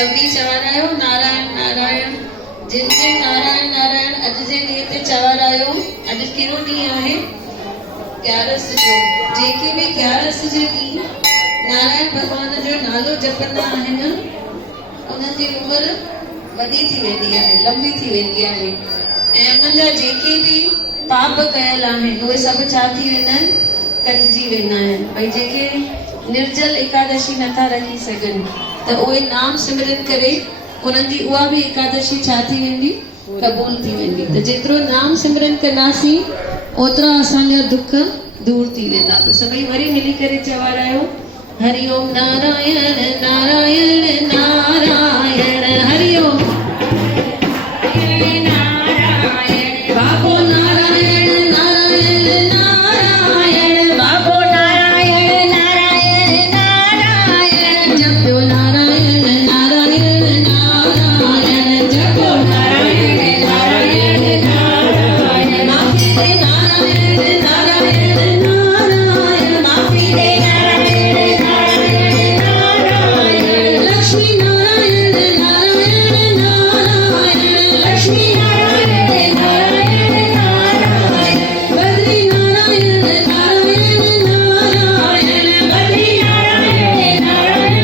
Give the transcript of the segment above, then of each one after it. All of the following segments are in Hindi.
सभी चवारायो नारायण नारायण जिन जिन नारायण नारायण अज जे ॾींहं ते चवारायो। अज कहिड़ो ॾींहुं आहे? ग्यारस जो। जेके भी ग्यारस जे ॾींहुं नारायण भगवान जो नालो जपंदा आहिनि उन्हनि जी उमिरि वॾी थी वेंदी आहे, लंबी थी वेंदी आहे ऐं उन्हनि जा जेके भी पाप कयल आहिनि उहे सभु छा थी वेंदा आहिनि? कटिजी वेंदा आहिनि। भई जेके निर्जल एकादशी नथा रखी सघनि त उहे नाम सिमरन करे उन्हनि जी उहा भी एकादशी छा थी वेंदी? क़बूल थी वेंदी। त जेतिरो नाम सिमरन कंदासीं ओतिरा असांजा दुख दूर थी वेंदा। त सभई वरी मिली करे चवारायो हरिओम नारायण नारायण नारायण हरिओम नारायण बाबो नारायण नारायण नारायण बाबो नारायण नारायण नारायण जपो नारायण नारायण नारायण जपो नारायण नारायण नारायण माफी दे नारायण नारायण नारायण माफी दे नारायण नारायण नारायण लक्ष्मी नारायण नारायण नारायण लक्ष्मी नारायण नारायण नारायण बद्री नारायण नारायण नारायण बद्री नारायण नारायण नारायण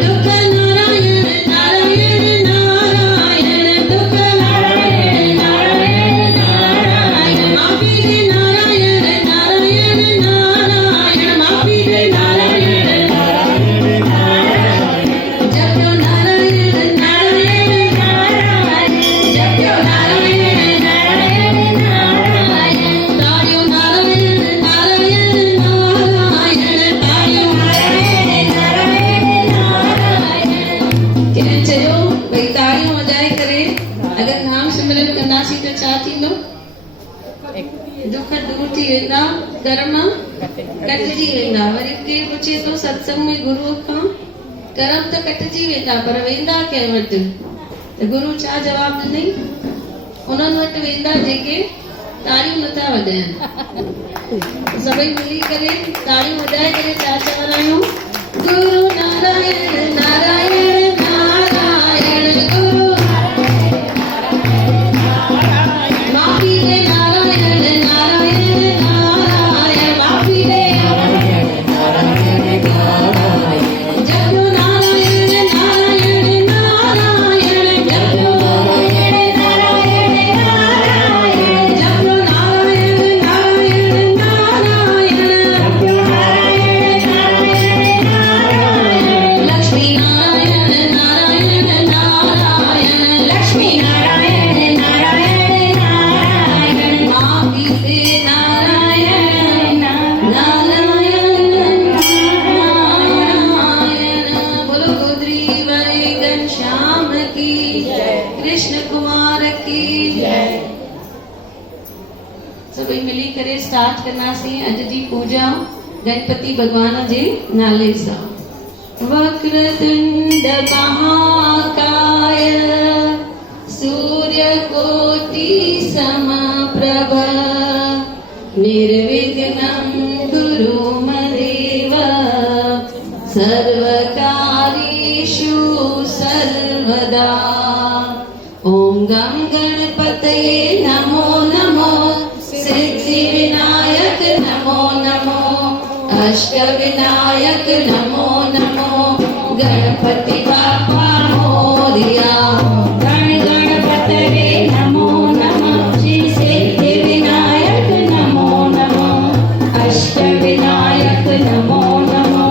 दुख नारायण नारायण नारायण दुख नारायण नारायण नारायण माफी दे नारायण नारायण नारायण माफी दे नारायण नारायण नारायण जपो नारायण नारायण नारायण जपो नारायण नारायण नारायण तारियो नारायण नारायण नारायण तारियो नारायण नारायण नारायण कंहिं चयो भई तारियूं वॼाए करे अगरि नाम सिमरन कंदासीं त छा थींदो? दुख दूर थी वेंदा, कर्म कटिजी वेंदा। वरी केरु पुछे थो सत्संग में गुरुअ खां कर्म त कटिजी वेंदा पर वेंदा कंहिं वटि? त गुरु छा जवाब ॾिनई? उन्हनि वटि वेंदा जेके तारियूं नथा वॼाइनि। सभई मिली करे तारियूं वॼाए करे छा चवंदा गुरु नारायण नारायण नारायण गुरु माफी दे नारायण नारायण नारायण माफी दे जपो नारायण नारायण नारायण जपो नारायण नारायण नारायण जपो नारायण नारायण नारायण जपो नारायण नारायण नारायण लक्ष्मी नारायण नारायण नारायण लक्ष्मी नारायण नारायण नारायण माफी दे नारायण नारायण नारायण बोलो गोदरी वाले घनश्याम की कृष्ण कुमार की सभई मिली करे स्टार्ट कंदासीं अॼु जी पूजा गणपति भगवान जे नाले सां। वक्रतुंड महाकाय सूर्यकोटि समप्रभ निर्विघ्नं कुरु मदेव सर्वकार्येषु सर्वदा। ओम गं गणपतये नमो नमो सिद्धिविनायक नमो नमो अष्टविनायक नमो नमो गणपति बाप्पा मोरया। गण गणपतये नमो नमः श्री सिद्धिविनायक नमो नमो अष्टविनायक नमो नमो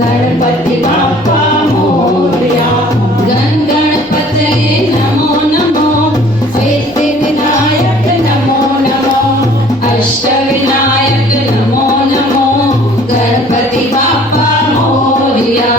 गणपति बाप्पा मोरया। गण गणपतये नमो नमो सिद्धिविनायक नमो नमो अष्टविनायक नमो नमो गणपति बाप्पा मोरया।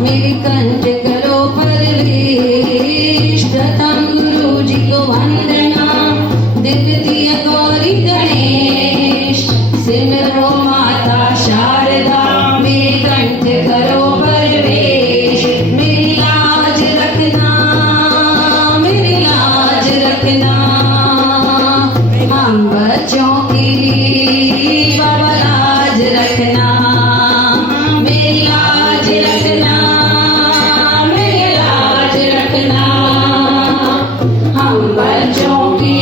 मेरे कंठ करो परवेश, प्रथम गुरु जी को वंदना, दिव्य दिया गौरी गणेश, सिमरो माता शारदा, मेरे कंठ करो परवेश, मेरी लाज रखना, मेरी लाज रखना, हम बच्चों की बाबा लाज रखना, मेरी लाज रखना, मेरी लाज रखना, हम बच्चों की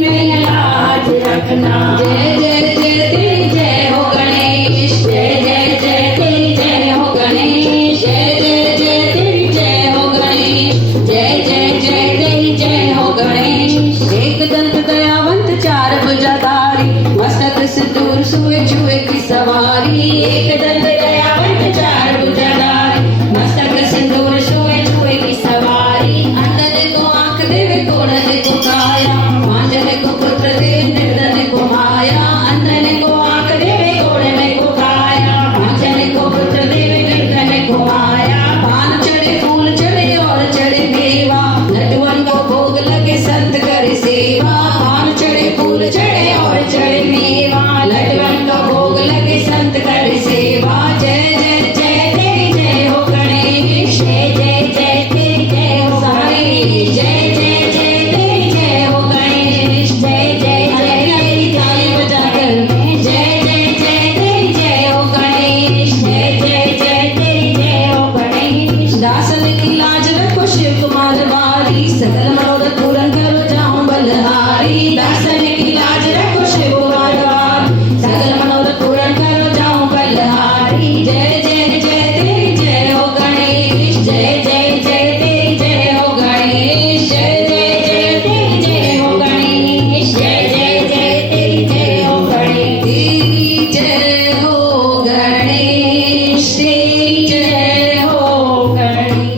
मेरी लाज रखना। जय जय जय तेरी जय हो गणेश, जय जय जय तेरी जय हो गणेश, जय जय जय तेरी जय हो गणेश, जय जय जय तेरी जय हो गणेश। एक दंत दयावंत चार भुजाधारी, मस्तक सिंदूर सुए छुए की सवारी, एक दंत दयावंत चार भुजाधारी, मस्तक सिंदूर सुए छुए की सवारी, अंधन को आंख देवे कोढ़न को काया, मांझन को पुत्र दे निर्धन को माया, अंधन को आंख देवे कोढ़न को काया, मांझन को पुत्र देवे निर्धन को माया, पान चढ़े फूल चढ़े और चढ़े मेवा, लड्डुअन को भोग लगे संत करे सेवा, पान चढ़े फूल चढ़े और चढ़े मेवा, लड्डुअन को भोग लगे संत करे सेवा। जय जय जय तेरी जय हो गणेश, जय जय जय तेरी जय हो साई, जय जय जय तेरी जय हो गणेश, जय जय जय तेरी ताली बजाकर, जय जय जय तेरी जय हो गणेश, जय जय जय तेरी जय हो गणेश। दासन की लाज रखो शिव कुमार वारी, सकल मनोरथ पूर्ण करो जाऊं बलहारी, दासन की लाज रखो शिव कुमार वारी, सकल मनोरथ पूर्ण करो जाऊं बलहारी। जय जय जय तेरी जय हो गणेश, जय जय जय तेरी जय हो गणेश, जय जय जय तेरी जय हो गणेश, जय जय जय तेरी जय हो गणेश, तेरी जय हो गणेश, तेरी जय हो गणेश,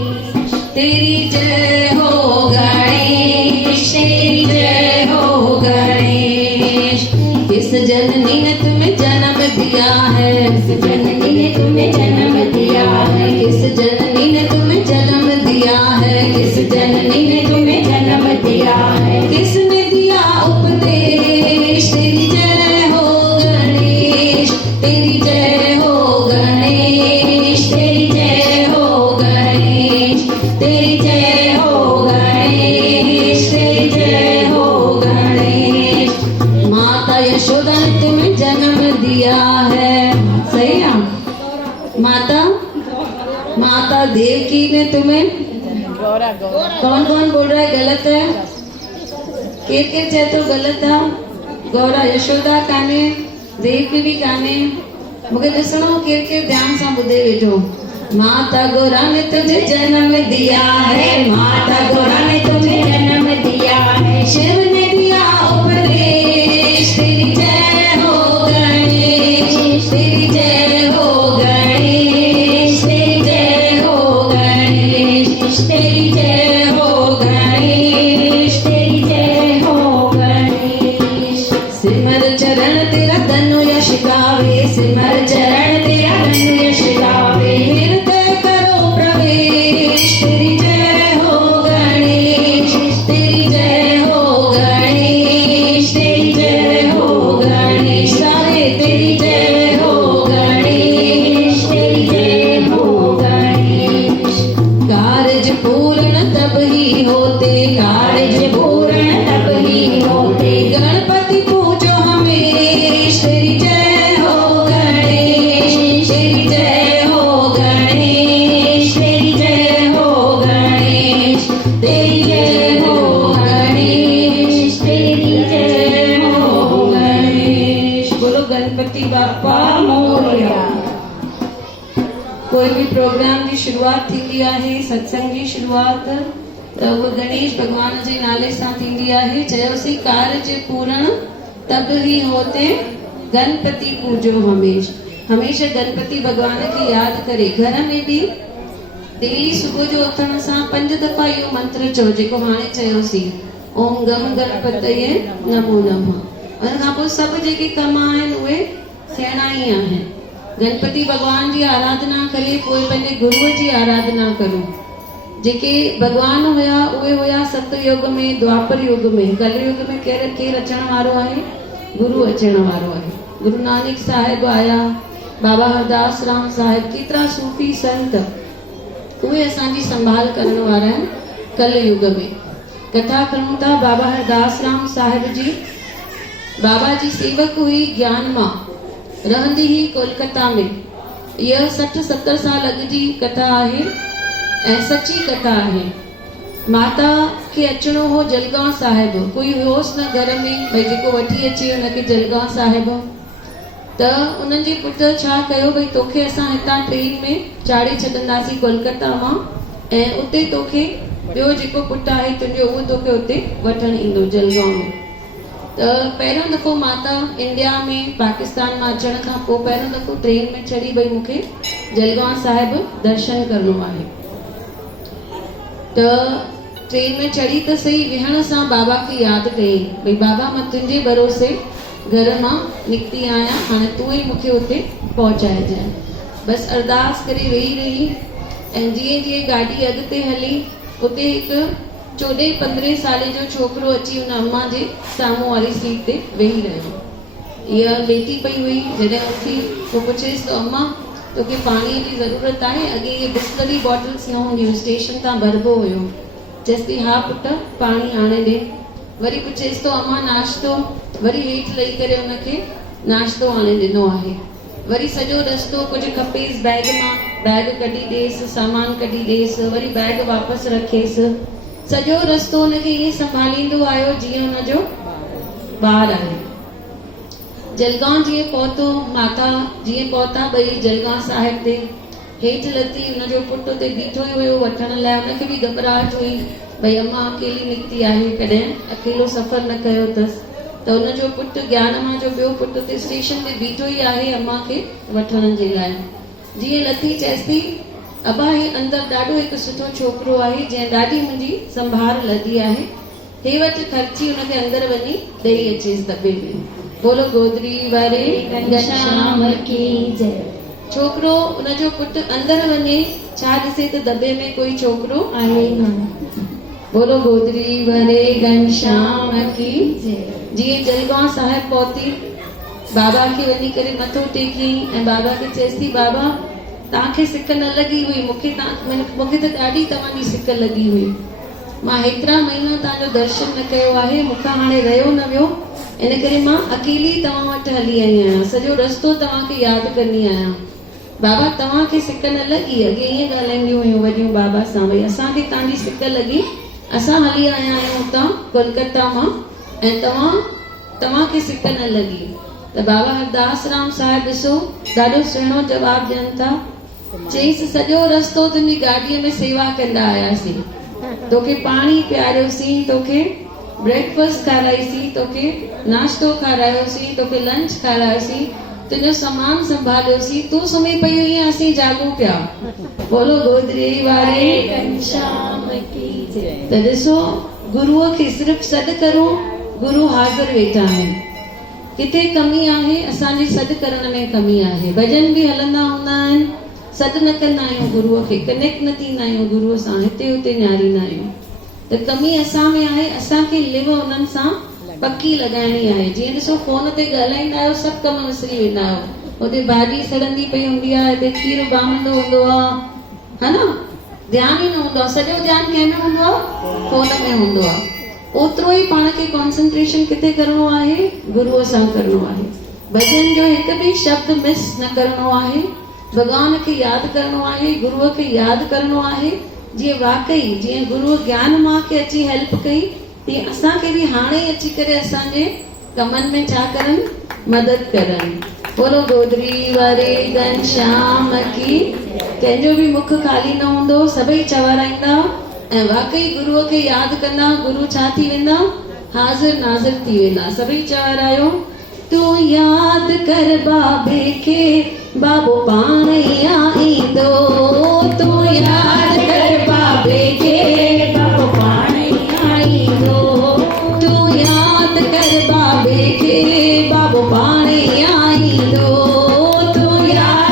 तेरी जय हो गणेश, तेरी जय हो गणेश। किस जननी ने तुम्हें जन्म दिया है, किस जननी ने तुम्हें जन्म दिया है, किस जननी ने तुम्हें जन्म दिया है, किस जननी ने तुम्हें जन्म दिया है, किसने दिया उपदेश, तेरी जय हो गणेश, तेरी जय हो गणेश, तेरी जय हो गणेश, तेरी जय हो गणेश, तेरी जय हो गणेश। माता यशोदा ने तुम्हें जन्म दिया है, सही ना? माता देवकी ने तुम्हें, कौन कौन बोल रहा है गलत है? के चाहे तो गलत है। गौरा यशोदा काने, देवकी भी काने, मूंखे ॾिसणो के ध्यान सां ॿुधे वेठो। माता गौरा ने तुझे जन्म दिया है, माता गौरा ने तुझे जन्म दिया है, शिव ने दिया उपदेश, तेरी जय हो गणेश, तेरी जय हो गणेश, तेरी जय हो गणेश, तेरी जय हो गणेश, तेरी जय हो गणेश। सिमर चरण तेरा धनु यश गावे, सिमर चरण तेरा धनु यश गावे, हृदय करो प्रवेश, तेरी जय हो गणेश, तेरी जय हो गणेश, तेरी जय हो गणेश, सारे तेरी जय हो गणेश, तेरी जय हो गणेश। कार्य पूर्ण तब ही होते, कार्य पूर्ण तब ही होते, गणपति पूजो हमेश, तेरी जय हो गणेश, तेरी जय हो गणेश, तेरी जय हो गणेश, तेरी जय हो गणेश, तेरी जय हो गणेश। बोलो गणपति बापा मोरया। कोई भी प्रोग्राम की शुरुआत थींदी आहे, सत्संग जी शुरुआत त उहा गणेश भगवान जे नाले सां थींदी आहे। चयोसीं कार्य पूर्ण तब ही होते, गणपति पूजो हमेशा गणपति भगवान की याद करे। घर में भी डेली सुबह जो उथण सां 5 दफ़ा इहो मंत्र चओ जेको हाणे चयोसीं, ओम गम गणपतये नमो नमः। उन खां पोइ सभु जेके कम आहिनि उहे थियणा ई आहिनि। गणपति भगवान जी आराधना करे पोइ पंहिंजे गुरुअ जी आराधना करूं। जेके भगवान हुया उहे हुया सतयुग में, द्वापर युग में। कलयुग में केरु अचण वारो आहे? गुरु अचण वारो आहे। गुरु नानक साहिब आया, बाबा हरदास राम साहिब, केतिरा सूफी संत उहे असांजी संभाल करण वारा आहिनि कलयुग में। कथा करूं था बाबा हरदास राम साहिब जी। बाबा जी सेवक हुई ज्ञान मां, रहंदी ही कोलकाता में। यह 60-70 साल अॻु जी कथा आहे ऐं सची कथा आहे। माता खे अचणो हो जलगांव साहिब, कोई होसि न घर में भई जेको वठी अचे हुनखे जलगांव साहिब। त उन्हनि जे पुट छा कयो, भई तोखे असां हितां ट्रेन में चाढ़े छॾंदासीं कोलकाता मां, ऐं उते तोखे ॿियो जेको पुटु आहे तुंहिंजो उहो तोखे उते वठणु ईंदो जलगांव में। त पहिरियों दफ़ो माता इंडिया में पाकिस्तान मां अचण खां पोइ पहिरियों दफ़ो ट्रेन में चढ़ी, भई मूंखे जलगांव साहिब दर्शन करणो आहे। त ट्रेन में चढ़ी त सही, विहण सां बाबा खे यादि कई, भई बाबा मां तुंहिंजे भरोसे घर मां निकिती आहियां, हाणे तूं ई मूंखे उते पहुचाइजांइ। बसि अरदास करे वेही रही, ऐं जीअं जीअं गाॾी अॻिते हली उते हिकु 14-15 साल जो छोकिरो अची हुन अम्मा जे साम्हूं वारी सीट ते वेही रहियो। इहा लेटी पई हुई। जॾहिं उथी पोइ पुछेसि त अम्मा तोखे पाणीअ जी ज़रूरत आहे? अॻे इहे बिस्लरी बॉटल्स न हूंदियूं, स्टेशन तां भरबो हुयो। चएसि थी हा पुटु पाणी आणे ॾे। वरी पुछेसि थो अम्मा नाश्तो? वरी हेठि लही करे हुनखे नाश्तो आणे ॾिनो आहे। वरी सॼो रस्तो कुझु खपेसि बैग मां, बैग कढी ॾेसि, सामान कढी ॾेसि, वरी बैग वापसि रखेसि। सॼो रस्तो हुनखे ईअं संभालींदो आयो जीअं हुनजो ॿार आहे। जलगांव जीअं पहुतो, माता जीअं पहुता ॿई जलगांव साहिब ते, हेठि लथी, हुनजो पुटु उते बीठो ई हुयो वठण लाइ। हुनखे बि घबराहट हुई, भई अम्मा अकेली निकिती आहे, कॾहिं अकेलो सफ़र न कयो अथसि। त हुनजो पुटु ज्ञान मां जो ॿियो पुटु उते स्टेशन ते बीठो ई आहे अम्मा खे वठण जे लाइ। जीअं लथी चएसि थी अबा हे अंदरि ॾाढो हिकु सुठो छोकिरो आहे जंहिं ॾाढी मुंहिंजी संभाल लधी आहे, हे वटि खर्ची हुनखे अंदरि वञी ॾेई अचेसि दॿे में। बोलो गोदरी वारे घनश्याम की जय। छोकिरो हुनजो पुटु अंदरि वञे, छा ॾिसे त दॿे में कोई छोकिरो आहे न। बोलो गोदरी वारे घनश्याम की जय। जीअं जलगांव साहिब पहुती, बाबा खे वञी करे मथो टेकी ऐं बाबा खे चएसि थी बाबा तव्हांखे सिक न लॻी हुई, मूंखे त ॾाढी तव्हांजी सिक लॻी हुई। मां हेतिरा महीना तव्हांजो दर्शन न कयो आहे, मूंखां हाणे रहियो न वियो, इन करे मां अकेली तव्हां वटि हली आई आहियां। सॼो रस्तो तव्हांखे यादि कंदी आहियां। बाबा तव्हांखे सिक न लॻी? अॻे ईअं ॻाल्हाईंदियूं हुयूं वॾियूं बाबा सां, भई असांखे तव्हांजी सिक लॻी, असां हली आया आहियूं हुतां कोलकाता मां, ऐं तव्हांखे सिक न लॻी। त बाबा हरदास राम साहिब ॾिसो ॾाढो सुहिणो जवाबु ॾियनि था। चईसि सॼो रस्तो तुंहिंजी गाॾीअ में सेवा कंदा आयासीं, तोखे पाणी पीआरियोसीं, तोखे ब्रेकफास्ट खाराईसीं, तोखे नाश्तो खारायोसीं, तोखे लंच खारायोसीं, तुंहिंजो सामान संभालियोसीं, तूं सुम्ही पई हुई असीं जागूं पिया। बोलो गोदरी वारे घनश्याम की जय। त ॾिसो गुरुअ खे सिर्फ़ु सॾु करो, गुरु हाज़िर वेठा आहिनि। किथे कमी आहे असांजे सॾु करण में कमी आहे। भॼन बि हलंदा हूंदा आहिनि, सॾु न कंदा आहियूं गुरुअ खे, कनेक्ट न थींदा आहियूं गुरुअ सां, हिते हुते निहारींदा आहियूं। त कमी असां में आहे, असांखे लिव उन्हनि सां पकी लॻाइणी आहे। जीअं ॾिसो फोन ते ॻाल्हाईंदा आहियो, सभु कम विसरी वेंदा आहियो। हुते भाॼी सड़ंदी पई हूंदी आहे, हिते खीर बामंदो हूंदो आहे, हा न, ध्यानु ई न हूंदो आहे। सॼो ध्यानु कंहिंमें हूंदो आहे? फोन में हूंदो आहे। ओतिरो ई पाण खे कॉन्सेंट्रेशन किथे करणो आहे? गुरुअ सां करणो आहे। भॼन जो हिकु बि शब्द मिस न करणो आहे। भॻवान खे यादि करणो आहे, गुरुअ खे यादि करणो आहे। जीअं वाकई जीअं गुरुअ ज्ञान मां खे अची हेल्प कई, तीअं असांखे बि हाणे अची करे असांजे कमनि में छा करनि? मदद करनि। बोलो गोदरी वारे घनश्याम की। कंहिंजो बि मुख खाली न हूंदो, सभई चवाराईंदा ऐं वाकई गुरुअ खे यादि कंदा। गुरु छा थी वेंदा? हाज़िर नाज़िर थी वेंदा। सभई चवारायो, तूं यादि कर बाबे खे, बाबो पाण ई ईंदो। तूं यादि कर बाबे खे, बाबो पाण ई ईंदो। तूं यादि कर बाबे खे, बाबो पाण ई ईंदो। तूं यादि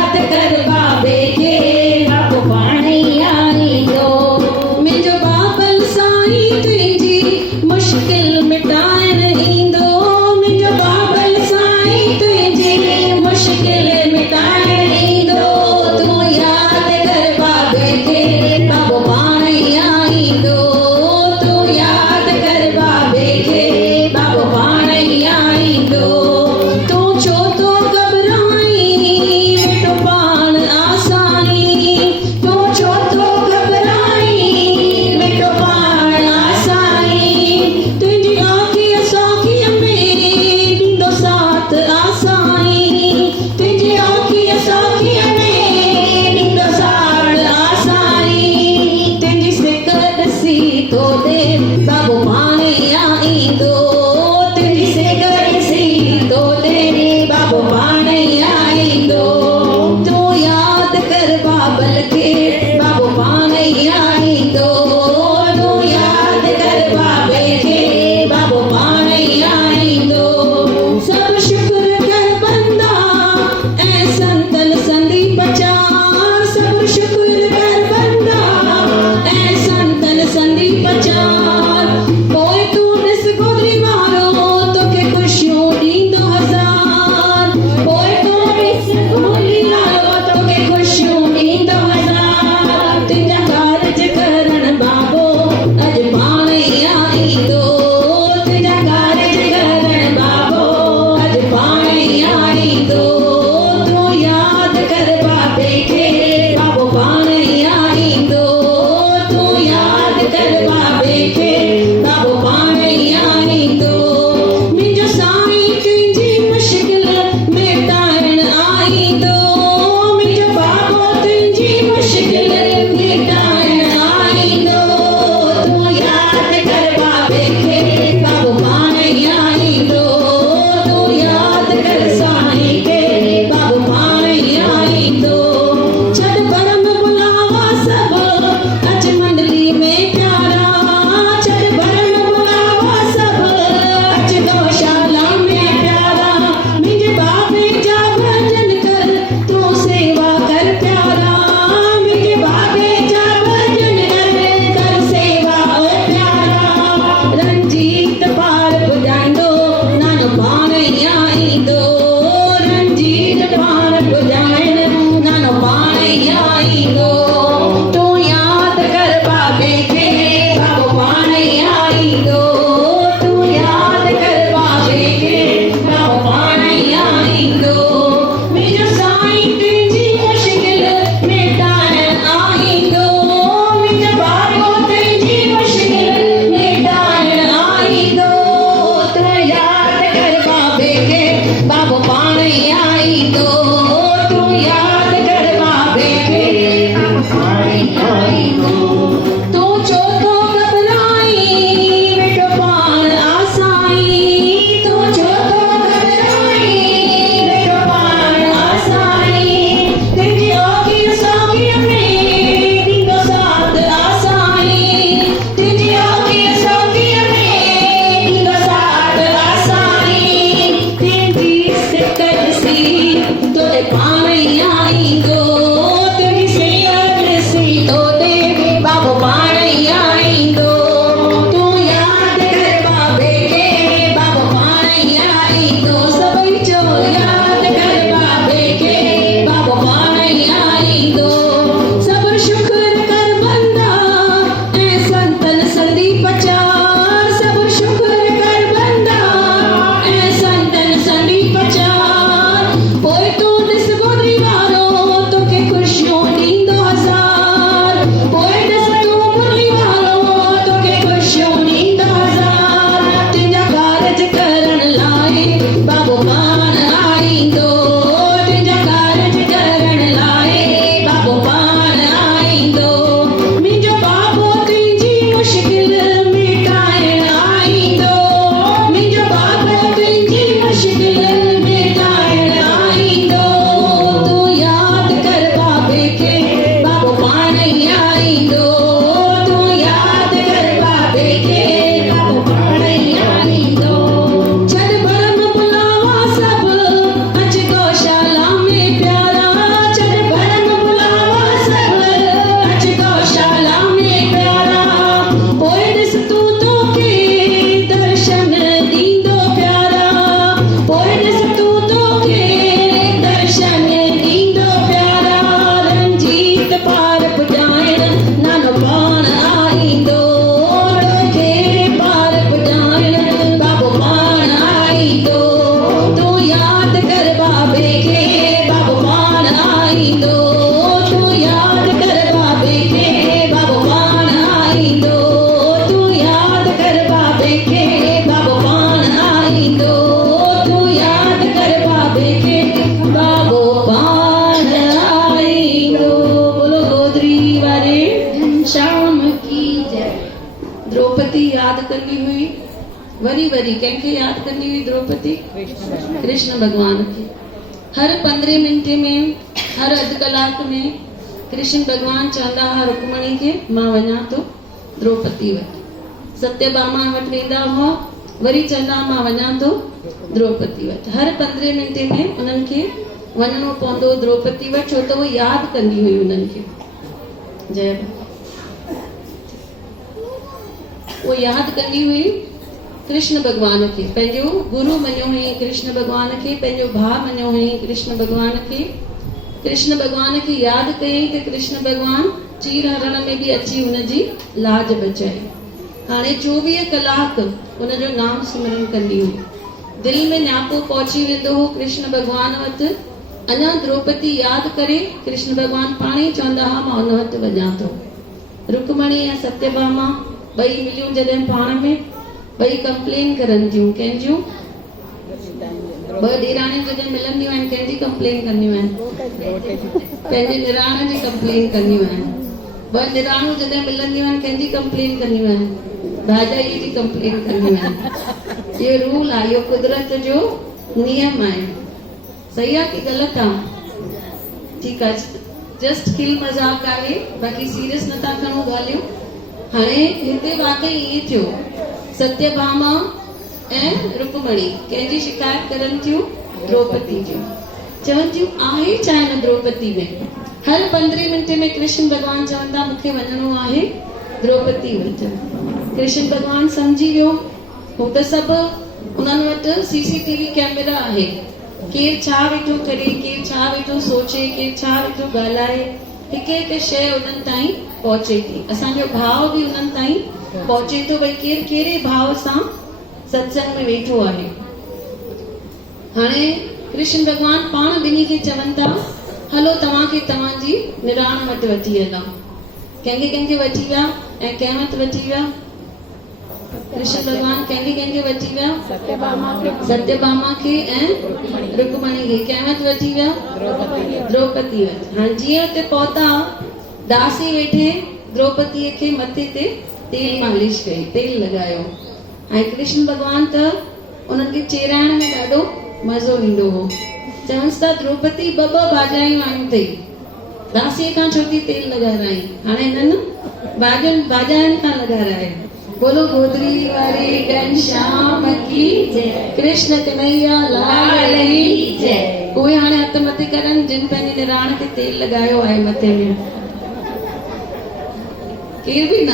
बाबो पाण ई आईंदो तूं यादि कर बाबे खे बाबो पाण ई आईंदो तूं छो थो घबराई वेठो पाण आसाई तूं छो थो घबराई वेठो पाण आसाई तुंहिंजी औखी सौखीअ में ॾींदो साथ आसाई तुंहिंजी औखी सौखीअ में ॾींदो साथ आसाई तुंहिंजी सिक ॾिसी तोते पाण ई आईंदो तुंहिंजी सिक ॾिसी तोते बाबो पाण ई आईंदो तूं यादि कर बाबे खे बाबो पाण ई आईंदो सभई चओ यादि कर बाबे खे बाबो पाण ई आईंदो सभु शुक्र कर बंदा ऐं संतन संदी पचार सभु शुक्र कर बंदा ऐं संतन संदी पचार पोइ तूं ॾिस गोदरी वारो तोखे ख़ुशियूं ॾींदो हज़ार पोइ ॾिस तूं मुरली वारो तोखे ख़ुशियूं ॾींदो हज़ार तुंहिंजा कारज करण लाइ बाबो पाण आईंदो तुंहिंजा कारज करण लाइ बाबो पाण आईंदो मुंहिंजो बाबो तुंहिंजी मुश्किल मिटाइण आईंदो मुंहिंजो बाबो तुंहिंजी मुश्किल मिटाइण आईंदो तूं यादि कर बाबे खे बाबो पाण ई आईंदो तूं यादि कर बाबे खे बाबो पाण ई आईंदो छॾ भरम बुलावा सभु अच गौशाला में प्यारा छॾ भरम बुलावा सभु अच गौशाला में प्यारा पोइ ॾिस तूं तोखे दर्शन ॾींदो प्यारा पोइ ॾिस तूं तोखे दर्शन ॾींदो प्यारा रंजीत पार पुॼाइण नानो पाण आईंदो तोखे पार पुॼाइण बाबो पाण आईंदो तूं यादि कर बाबे खे बाबो पाण आईंदो तूं यादि कर बाबे खे बाबो पाण आईंदो तूं यादि कर बाबे खे बाबो पाण आईंदो तूं यादि कर बाबे खे बाबो पाण आईंदो बोलो गोदरी वारे शाम की जय द्रौपदी यादि कंदी हुई वरी वरी कंहिंखे यादि कंदी हुई द्रौपदी कृष्ण भॻवान खे हर 15 मिंटे में हर अधु कलाक में कृष्ण भॻवान चवंदा हुआ रुक्मणी खे मां वञा थो द्रौपदी वटि सत्यभामा वटि वेंदा हुआ वरी चवंदा हुआ मां वञा थो द्रौपदी वटि हर 15 मिंटे में उन्हनि खे वञिणो पवंदो द्रौपदी वटि छो त उहो यादि कंदी हुई उन्हनि खे जय वो यादि कंदी हुई कृष्ण भॻवान खे पंहिंजो गुरु मञियो हुई कृष्ण भॻवान खे पंहिंजो भाउ मञियो हुई कृष्ण भॻवान खे कृष्ण भॻवान खे यादि कयईं त कृष्ण भॻवान चीर हरण में बि अची हुनजी लाज बचाई हाणे 24 कलाक हुनजो नाम सिमरन कंदी हुई दिलि में न्यापो पहुची वेंदो हो कृष्ण भॻवान वटि अञा द्रौपदी यादि करे कृष्ण भॻवान पाण ई चवंदा हुआ मां हुन वटि वञा थो रुक्मणी ऐं सत्यभामा ॿई मिलियूं जॾहिं पाण में ॿई कंप्लेन करनि थियूं कंहिंजियूं ॿ ॾेराणियूं जॾहिं मिलंदियूं आहिनि कंहिंजी कंप्लेन कंदियूं आहिनि पंहिंजे निराण जी कंप्लेन कंदियूं आहिनि ॿ निराणूं जॾहिं मिलंदियूं आहिनि कंहिंजी कंप्लेन कंदियूं आहिनि भाॼाईअ जी कंप्लेन कंदियूं आहिनि इहो रूल आहे इहो कुदरत जो नियम आहे सही आहे की ग़लति आहे ठीकु आहे जस्ट खिल मज़ाक आहे बाक़ी सीरियस नथा खणो ॻाल्हियूं हाणे हिते वाकई ईअं थियो सत्यभामा ऐं रुक्मणी कंहिंजी शिकायत करनि थियूं द्रौपदी जूं चवनि थियूं आहे छा न द्रौपदी में हर 15 मिंटे में कृष्ण भॻवान चवंदा मूंखे वञिणो आहे द्रौपदी वटि कृष्ण भॻवान सम्झी वियो हू त सभु उन्हनि वटि सीसीटीवी कैमरा आहे केरु छा वेठो करे केरु छा वेठो सोचे केरु छा वेठो ॻाल्हाए हिकु हिकु शइ उन्हनि ताईं पहुचे थी असांजो भाव बि उन्हनि ताईं पहुचे थो भई केरु कहिड़े भाव सां सत्संग में वेठो आहे हाणे कृष्ण भॻवान पाण ॿिन्ही खे चवनि था हलो तव्हांखे तव्हांजी निराण वटि वठी हलां कंहिंखे कंहिंखे वठी विया ऐं कंहिं वटि वठी विया कृष्ण भगवान कंहिंखे वठी विया? सत्यभामा खे ऐं रुक्मणी खे। कंहिं वटि वठी विया? द्रौपदी वटि। हाणे जीअं हुते पहुता, दासी वेठे द्रौपदीअ खे मथे ते तेल मालिश कई, तेल लॻायो। ऐं कृष्ण भगवान त उन्हनि खे चेराइण में ॾाढो मज़ो ईंदो हो। चवनिस था द्रौपदी ॿ भाॼायूं आयूं अथई, दासीअ खां छो थी तेल लॻाराई? हाणे हिननि भाॼायुनि खां लॻाराए। बोलो गोदरी वारे घनश्याम की जय, कृष्ण कन्हैया लाल की जय। उहे हाणे हथ मथे करनि जिन पंहिंजे निराण खे तेल लॻायो आहे मथे में। केर बि न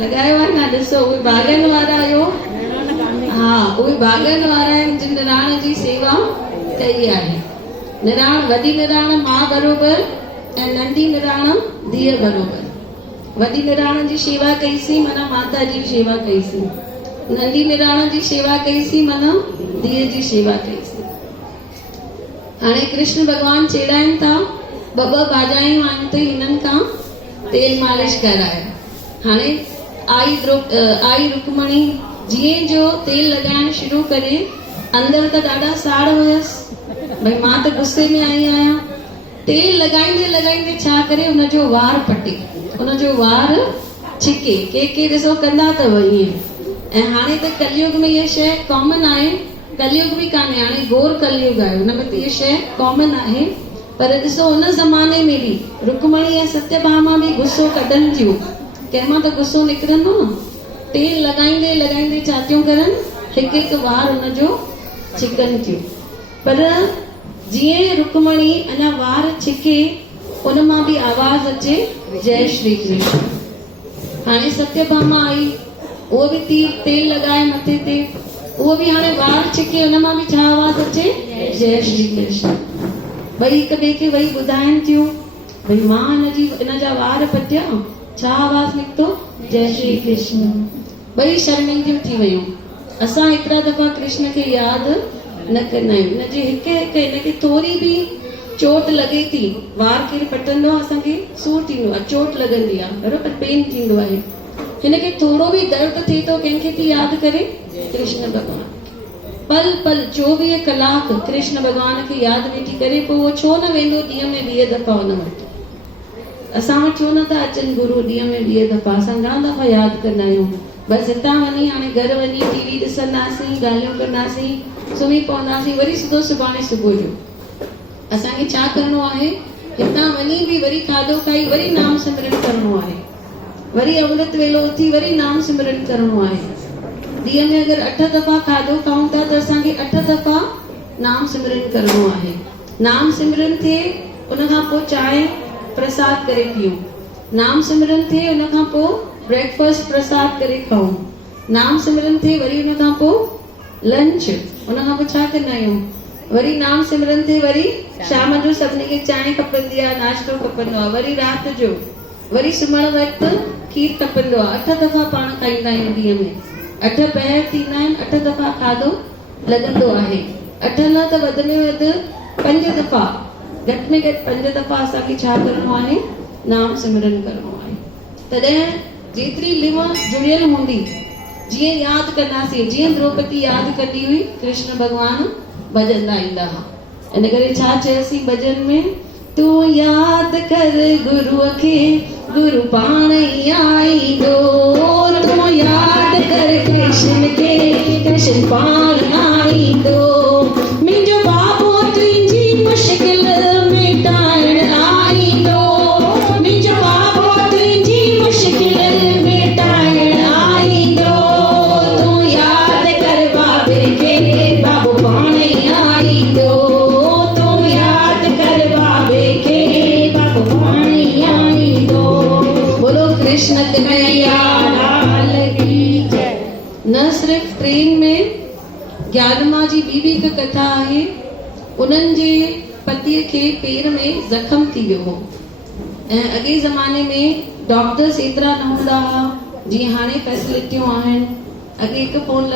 लॻायो आहे न? ॾिसो उहे भाॻनि वारा आहियो। हा, उहे भाॻनि वारा आहिनि जिन निराण जी सेवा कई आहे। निराण, वॾी निराण मां बरोबर ऐं नंढी निराण धीअ बरोबर। वॾी निराण जी शेवा कईसीं माना माता जी शेवा कईसीं, नंढी निराण जी शेवा कईसीं माना धीअ जी शेवा कईसीं। हाणे कृष्ण भगवान चेड़ाइनि था, ॿ भाॼायूं आयूं अथई, हिननि खां तेल मालिश कराए। हाणे आई रुक्मणी जीअं जो तेल लॻाइण शुरू करे, अंदर त ॾाढा साड़ हुयसि, भई मां त गुस्से में आई आहियां। तेल लॻाईंदे लॻाईंदे छा करे उनजो वार पटे, उनजो वार छिके। के ॾिसो कंदा अथव ईअं। ऐं हाणे त कलयुग में इहा शइ कॉमन आहे, कलयुग बि कान्हे, हाणे घोर कलयुग आहे, हुन में त इहा शइ कॉमन आहे। पर ॾिसो उन ज़माने में बि रुक्मणी ऐं सत्यभामा बि गुस्सो कढनि थियूं, कंहिंमां त गुस्सो निकिरंदो न। तेल लॻाईंदे लॻाईंदे छा थियूं करनि, हिकु हिकु वार उनजो छिकनि थियूं। पर जीअं रुक्मणी अञा वार छिके, उन मां बि आवाज़ अचे, जय श्री कृष्ण। हाणे सत्यभामा आई, उहो बि तेल लॻाए मथे ते, उहो बि हाणे वार छिके, उन मां बि छा आवाज़ अचे, जय श्री कृष्ण। ॿई हिक ॿिए खे वही ॿुधाइनि थियूं, भई मां इन जा वार पटिया, छा आवाज़ निकितो, जय श्री कृष्ण। ॿई शर्मिंदियूं थी वियूं। असां हिकिड़ा दफ़ा कृष्ण खे यादि न कंदा आहियूं। हिनजे हिकु हिनखे थोरी बि चोट लॻे थी, वार केरु पटंदो आहे असांखे सूर थींदो आहे, चोट लॻंदी आहे, बराबरि पेन थींदो आहे। हिनखे थोरो बि दर्द थिए थो, कंहिंखे थी यादि करे, कृष्ण भॻवान। पल पल 24 कलाक कृष्ण भॻवान खे यादि वेठी करे, पोइ उहो छो न वेंदो ॾींहं में 20 दफ़ा हुन वटि? असां वटि छो नथा अचनि गुरू ॾींहं में 20 दफ़ा? असां घणा दफ़ा यादि कंदा आहियूं। बसि हितां वञी हाणे घर वञी टीवी ॾिसंदासीं, ॻाल्हियूं कंदासीं, सुम्ही पवंदासीं, वरी सिधो सुभाणे सुबुह जो। असांखे छा करिणो आहे? हितां वञी बि वरी खाधो खाई वरी नाम सिमरन करिणो आहे, वरी अमृत वेलो उथी वरी नाम सिमरन करिणो आहे। ॾींहं में अगरि 8 दफ़ा खाधो खाऊं था त असांखे 8 दफ़ा नाम सिमरन करिणो आहे। नाम सिमरन थिए उन खां पोइ चांहि प्रसाद करे पियूं, नाम सिमरन थिए उन खां पोइ ब्रेकफास्ट प्रसाद करे खाऊं, नाम सिमरन थिए वरी उन खां पोइ लंच, उन खां पोइ छा कंदा आहियूं, वरी नाम सिमरन थिए वरी शाम जो सभिनी खे चांहि खपंदी आहे, नाश्तो खपंदो आहे, वरी राति जो, वरी सुम्हण वक़्तु खीर खपंदो आहे। 8 दफ़ा पाण खाईंदा आहियूं ॾींहं में, 8 पहर थींदा आहिनि, 8 दफ़ा खाधो लॻंदो आहे। 8 न त वधि में वधि 5 दफ़ा, घटि में घटि 5 दफ़ा असांखे छा करिणो आहे, नाम सिमरन करिणो आहे। तॾहिं जेतिरी लिव जुड़ियल हूंदी, जीअं यादि कंदासीं, जीअं द्रौपदी यादि कंदी हुई, कृष्ण भॻवान भॼंदा ईंदा हुआ। इन करे छा चयोसीं भॼन में, तूं यादि कर गुरूअ खे, गुरू पाण ई आईंदो, तूं यादि कर कृष्ण खे, कृष्ण पाण आईंदो, मुंहिंजो बाबो तुंहिंजी मुश्किल मिटाइण आईंदो, मुंहिंजो बाबो तुंहिंजी मुश्किल मिटाइण आईंदो, तूं यादि कर बाबे खे, बाबो पाण ई आईंदो, तूं यादि कर बाबे खे, बाबो पाण ई आईंदो। बोलो कृष्ण कन्हैया लाल की जय। न सिर्फ ट्रेन में ज्ञानमा जी ॿी हिकु कथा आहे, उन्हनि जे पतीअ खे पेर में ज़ख़म थी वियो हो ऐं अॻे ज़माने में डॉक्टर्स एतिरा न हूंदा हुआ जीअं हाणे फैसिलिटियूं आहिनि। अॻे हिकु फोन